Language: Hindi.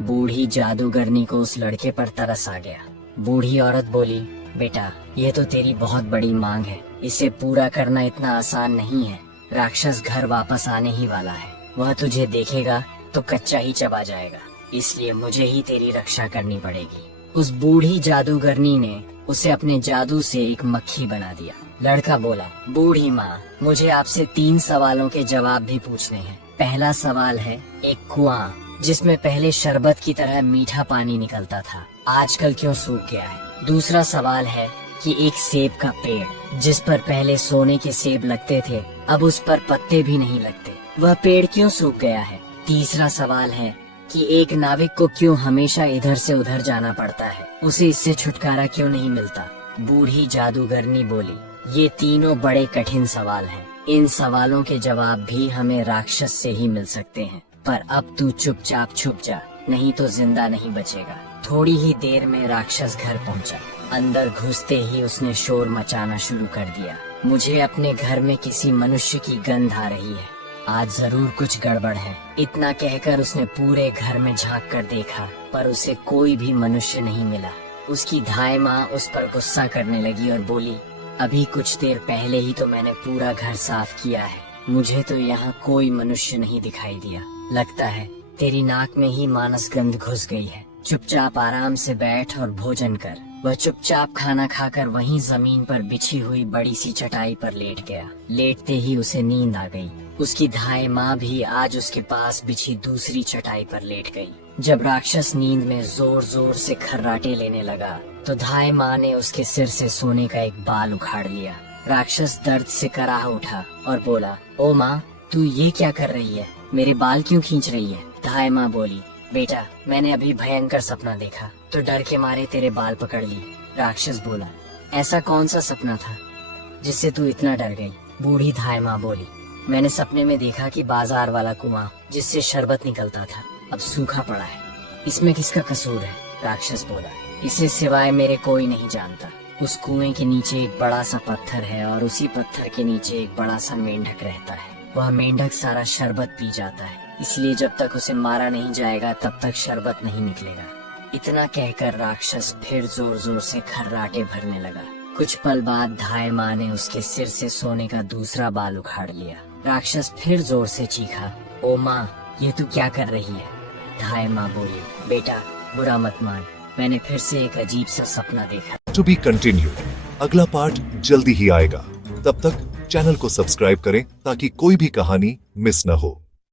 बूढ़ी जादूगरनी को उस लड़के पर तरस आ गया। बूढ़ी औरत बोली, बेटा ये तो तेरी बहुत बड़ी मांग है, इसे पूरा करना इतना आसान नहीं है। राक्षस घर वापस आने ही वाला है, वह तुझे देखेगा तो कच्चा ही चबा जाएगा, इसलिए मुझे ही तेरी रक्षा करनी पड़ेगी। उस बूढ़ी जादूगरनी ने उसे अपने जादू से एक मक्खी बना दिया। लड़का बोला, बूढ़ी माँ, मुझे आपसे 3 सवालों के जवाब भी पूछने हैं। पहला सवाल है, एक कुआं जिसमें पहले शरबत की तरह मीठा पानी निकलता था, आजकल क्यों सूख गया है? दूसरा सवाल है कि एक सेब का पेड़ जिस पर पहले सोने के सेब लगते थे, अब उस पर पत्ते भी नहीं लगते, वह पेड़ क्यों सूख गया है? तीसरा सवाल है कि एक नाविक को क्यों हमेशा इधर से उधर जाना पड़ता है, उसे इससे छुटकारा क्यों नहीं मिलता? बूढ़ी जादूगरनी बोली, ये तीनों बड़े कठिन सवाल हैं। इन सवालों के जवाब भी हमें राक्षस से ही मिल सकते हैं, पर अब तू चुपचाप छुप जा, नहीं तो जिंदा नहीं बचेगा। थोड़ी ही देर में राक्षस घर पहुंचा। अंदर घुसते ही उसने शोर मचाना शुरू कर दिया। मुझे अपने घर में किसी मनुष्य की गंध आ रही है, आज जरूर कुछ गड़बड़ है। इतना कहकर उसने पूरे घर में झांक कर देखा, पर उसे कोई भी मनुष्य नहीं मिला। उसकी धाय माँ उस पर गुस्सा करने लगी और बोली, अभी कुछ देर पहले ही तो मैंने पूरा घर साफ किया है, मुझे तो यहाँ कोई मनुष्य नहीं दिखाई दिया। लगता है तेरी नाक में ही मानस गंध घुस गई है। चुपचाप आराम से बैठ और भोजन कर। वह चुपचाप खाना खाकर वहीं जमीन पर बिछी हुई बड़ी सी चटाई पर लेट गया। लेटते ही उसे नींद आ गई। उसकी धाय माँ भी आज उसके पास बिछी दूसरी चटाई पर लेट गई। जब राक्षस नींद में जोर जोर से खर्राटे लेने लगा तो धाय माँ ने उसके सिर से सोने का एक बाल उखाड़ लिया। राक्षस दर्द से कराह उठा और बोला, ओ माँ, तू ये क्या कर रही है? मेरे बाल क्यों खींच रही है? धाय माँ बोली, बेटा मैंने अभी भयंकर सपना देखा तो डर के मारे तेरे बाल पकड़ लिए। राक्षस बोला, ऐसा कौन सा सपना था जिससे तू इतना डर गई? बूढ़ी धाय माँ बोली, मैंने सपने में देखा कि बाजार वाला कुआं जिससे शरबत निकलता था अब सूखा पड़ा है, इसमें किसका कसूर है? राक्षस बोला, इसे सिवाय मेरे कोई नहीं जानता। उस कुएं के नीचे एक बड़ा सा पत्थर है और उसी पत्थर के नीचे एक बड़ा सा मेंढक रहता है। वह मेंढक सारा शरबत पी जाता है, इसलिए जब तक उसे मारा नहीं जाएगा तब तक शरबत नहीं निकलेगा। इतना कहकर राक्षस फिर जोर जोर से खर्राटे भरने लगा। कुछ पल बाद धाय माँ ने उसके सिर से सोने का दूसरा बाल उखाड़ लिया। राक्षस फिर जोर से चीखा, ओ माँ, ये तू क्या कर रही है? धाय माँ बोली, बेटा बुरा मत मान, मैंने फिर से एक अजीब सा सपना देखा। To be continue. अगला पार्ट जल्दी ही आएगा। तब तक चैनल को सब्सक्राइब करें ताकि कोई भी कहानी मिस न हो।